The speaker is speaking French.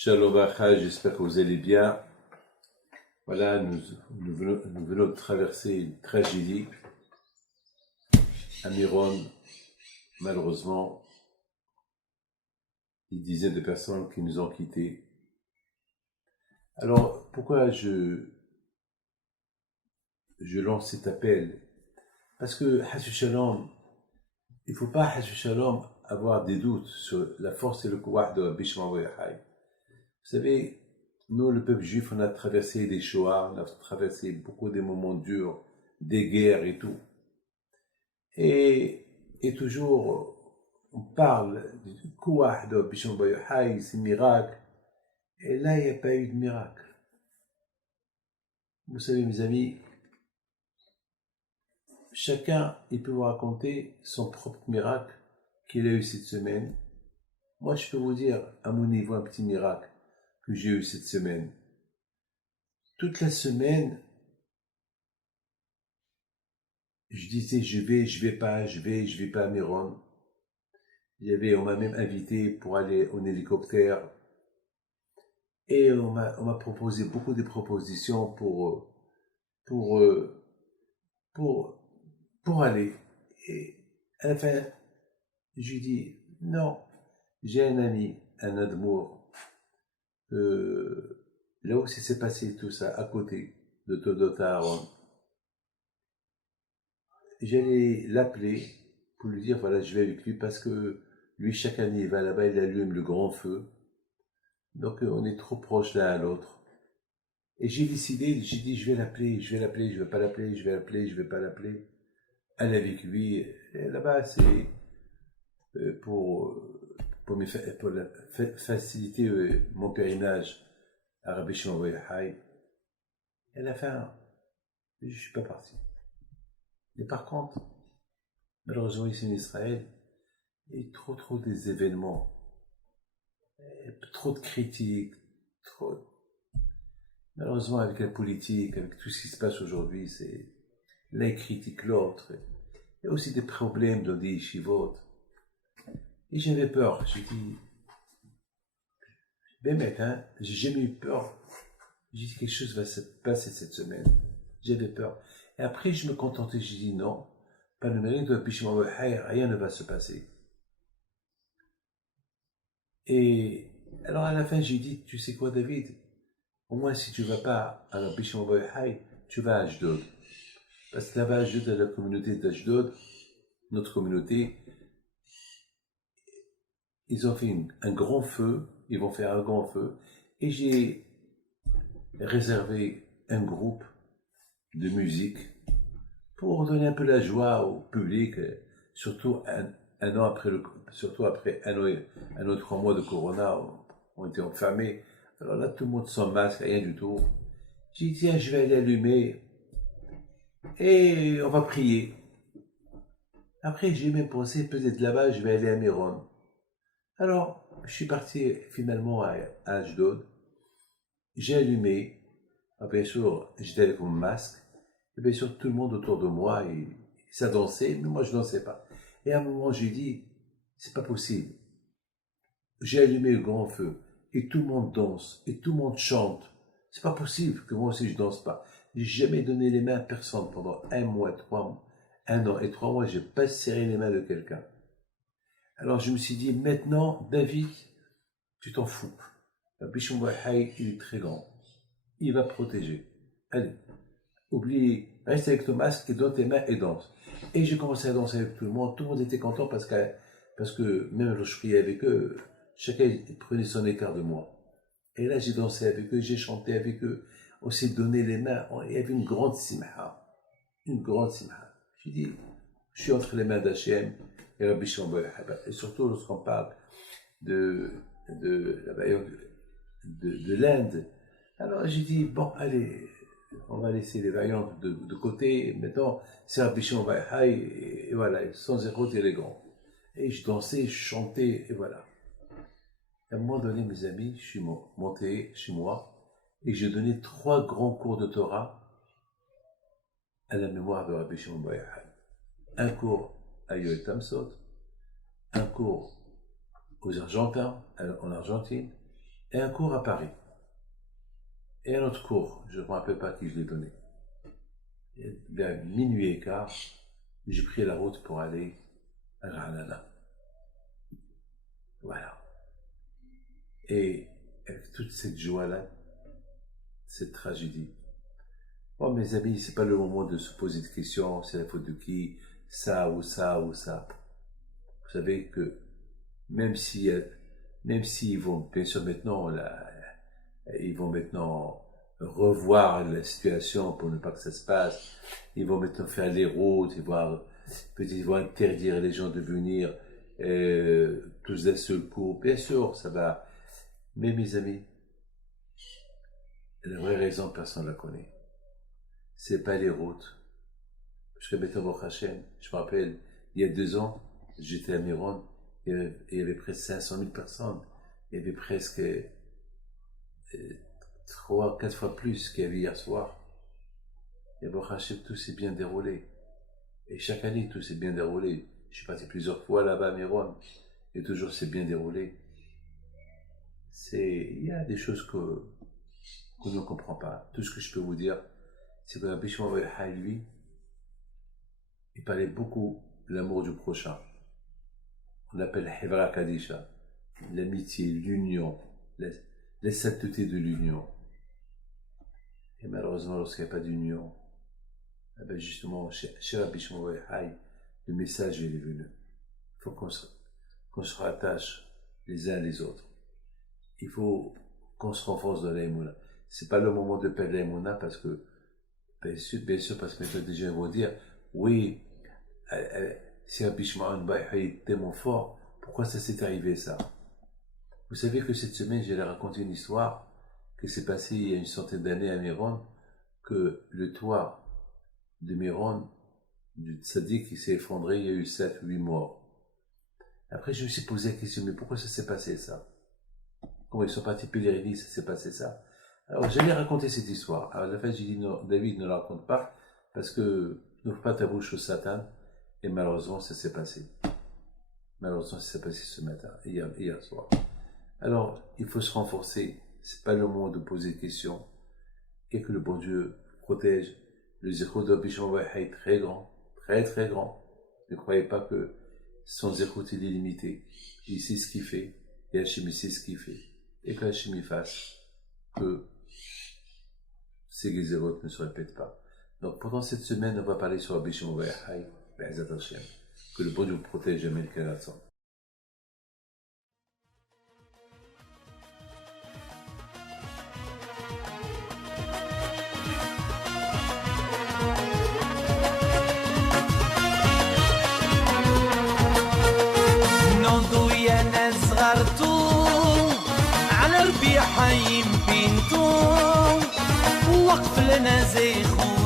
Shalom Achai, j'espère que vous allez bien. Voilà, nous venons de traverser une tragédie à Miron. Malheureusement, des dizaines de personnes qui nous ont quittés. Alors, pourquoi je lance cet appel? Parce que, Hashu Shalom, il ne faut pas, Hashu Shalom, avoir des doutes sur la force et le pouvoir de Rabbi Shimon Bar Yochai. Vous savez, nous, le peuple juif, on a traversé des Shoah, on a traversé beaucoup de moments durs, des guerres et tout. Et toujours, on parle du Kouah de Rabbi Shimon Bar Yochai, c'est miracle. Et là, il n'y a pas eu de miracle. Vous savez, mes amis, chacun, il peut vous raconter son propre miracle qu'il a eu cette semaine. Moi, je peux vous dire, à mon niveau, un petit miracle que j'ai eu cette semaine. Toute la semaine, je disais, je vais pas à Miron. On m'a même invité pour aller en hélicoptère. Et on m'a proposé beaucoup de propositions pour, pour aller. Et à la fin, je lui dis, non, j'ai un ami, un Admour, là où s'est passé tout ça, à côté de Todot Aaron. J'allais l'appeler pour lui dire, voilà, je vais avec lui parce que lui, chaque année, il va là-bas, il allume le grand feu. Donc, on est trop proches l'un à l'autre. Et j'ai décidé, j'ai dit, je vais l'appeler, je vais pas l'appeler, je vais pas l'appeler. Aller avec lui. Et là-bas, c'est pour, pour faciliter mon pèlerinage à Rabbi Shimon Bar Yochai. Et à la fin, je suis pas parti. Mais par contre, malheureusement, ici en Israël, il y a trop des événements, trop de critiques, malheureusement, avec la politique, avec tout ce qui se passe aujourd'hui, c'est l'un critique l'autre. Il y a aussi des problèmes dans des yeshivot. Et j'avais peur. J'ai dit, ben mec, hein, j'ai jamais eu peur. J'ai dit, quelque chose va se passer cette semaine. J'avais peur. Et après, je me contentais. J'ai dit, non, pas le mérite de Rabbi Shimon Bar Yochai, rien ne va se passer. Et alors, à la fin, j'ai dit, tu sais quoi, David? Au moins, si tu ne vas pas à Rabbi Shimon Bar Yochai, tu vas à Ashdod. Parce que là-bas, à Ashdod, à la communauté d'Ashdod, notre communauté, ils ont fait un grand feu, ils vont faire un grand feu, et j'ai réservé un groupe de musique pour donner un peu la joie au public, surtout un an après surtout après un an et 3 mois de Corona, on était enfermés. Alors là, tout le monde sans masque, rien du tout. J'ai dit, tiens, je vais aller allumer et on va prier. Après, j'ai même pensé, peut-être là-bas, je vais aller à Miron. Alors, je suis parti finalement à Ashdod. J'ai allumé. Bien sûr, j'étais avec mon masque. Et bien sûr, tout le monde autour de moi, ça dansait, mais moi, je dansais pas. Et à un moment, j'ai dit, c'est pas possible. J'ai allumé le grand feu. Et tout le monde danse. Et tout le monde chante. C'est pas possible que moi aussi, je danse pas. J'ai jamais donné les mains à personne pendant un mois, 3 mois. 1 an et 3 mois, j'ai pas serré les mains de quelqu'un. Alors je me suis dit, maintenant, David, tu t'en fous. Rabbi Shimon Bar Yochai, il est très grand. Il va protéger. Allez, oublie, reste avec ton masque et donne tes mains et danse. Et j'ai commencé à danser avec tout le monde était content parce que même lorsque je priais avec eux, chacun prenait son écart de moi. Et là, j'ai dansé avec eux, j'ai chanté avec eux, on s'est donné les mains, il y avait une grande simha. Une grande simha. J'ai dit, je suis entre les mains d'Hachem et Rabbi Shimon Bar Yochai. Et surtout lorsqu'on parle de l'Inde. Alors j'ai dit, bon, allez, on va laisser les variantes de côté. Maintenant, c'est Rabbi Shimon Bar Yochai, et voilà, sans zéro élégant. Et je dansais, je chantais, et voilà. À un moment donné, mes amis, je suis monté chez moi, et j'ai donné 3 grands cours de Torah à la mémoire de Rabbi Shimon Bar Yochai. Un cours à Yoel Tamsot, un cours aux Argentins, en Argentine, et un cours à Paris. Et un autre cours, je ne me rappelle pas à qui je l'ai donné. Et vers minuit et quart, j'ai pris la route pour aller à Granada. Voilà. Et avec toute cette joie-là, cette tragédie. Bon, mes amis, c'est pas le moment de se poser de questions, c'est la faute de qui, ça ou ça ou ça. Vous savez que même si, même s'ils vont, bien sûr maintenant, ils vont maintenant revoir la situation pour ne pas que ça se passe. Ils vont maintenant faire les routes, peut-être ils vont interdire les gens de venir tous d'un seul coup. Bien sûr, ça va. Mais mes amis, la vraie raison, personne ne la connaît. C'est pas les routes. Parce que maintenant, Baruch Hashem, je me rappelle, il y a 2 ans, j'étais à Miron, il y avait presque 500 000 personnes. Il y avait presque 3, 4 fois plus qu'il y avait hier soir. Et Baruch Hashem, tout s'est bien déroulé. Et chaque année, tout s'est bien déroulé. Je suis passé plusieurs fois là-bas à Miron, et toujours c'est bien déroulé. Il y a des choses qu'on ne comprend pas. Tout ce que je peux vous dire, c'est que Rabbi Shimon Bar Yochai, lui, il parlait beaucoup de l'amour du prochain. On appelle Hevra Kadisha, l'amitié, l'union, la sainteté de l'union. Et malheureusement, lorsqu'il n'y a pas d'union, eh ben justement, chez Rabbi Shimon Bar Yochai, le message il est venu. Il faut qu'on se rattache les uns les autres. Il faut qu'on se renforce dans l'aïmouna. C'est pas le moment de perdre l'aïmouna parce que, bien sûr, parce que maintenant des gens vont dire, oui, si Rabbi Shimon Bar Yochai est tellement fort, pourquoi ça s'est arrivé ça? Vous savez que cette semaine, j'allais raconter une histoire qui s'est passée il y a une centaine d'années à Miron, que le toit de Miron, du tzaddik, qui s'est effondré, il y a eu 7 ou 8 morts. Après, je me suis posé la question, mais pourquoi ça s'est passé ça? Comment ils sont partis pèleriner, ça s'est passé ça? Alors, j'allais raconter cette histoire. À la fin, j'ai dit, non, David, ne la raconte pas, parce que n'ouvre pas ta bouche au Satan. Et malheureusement, ça s'est passé. Malheureusement, ça s'est passé ce matin, hier soir. Alors, il faut se renforcer. C'est pas le moment de poser des questions. Et que le bon Dieu protège. Le zéro de Rabbi Shimon Bar Yochai est très grand, très très grand. Ne croyez pas que son zéro est illimité. Il sait ce qu'il fait. Et Hachem sait ce qu'il fait. Et que Hachem fasse que ces zérotes ne se répètent pas. Donc pendant cette semaine, on va parler sur Rabbi Shimon Bar Yochai, Be'ezrat Hashem. Que le bon Dieu protège Amen Kalatzon. على ربيع حيم بنتو وقف لنا زيخو